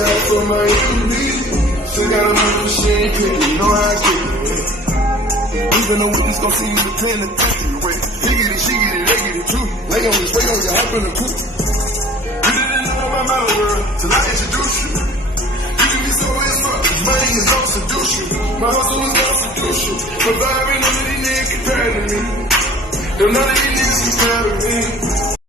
shot for my enemy. Still got a move machine, you know how I get it. Even the witness gon' see you pretend to take you away. He get it, she get it, they get it too. Lay on this, wait on you, hop in the coupe. You didn't know my mouth, girl, till I introduce you. You can be so as fuck, money is gon' seduce you. My hustle is gon' seduce you. But none of these niggas compare to me. None of these niggas compare to me.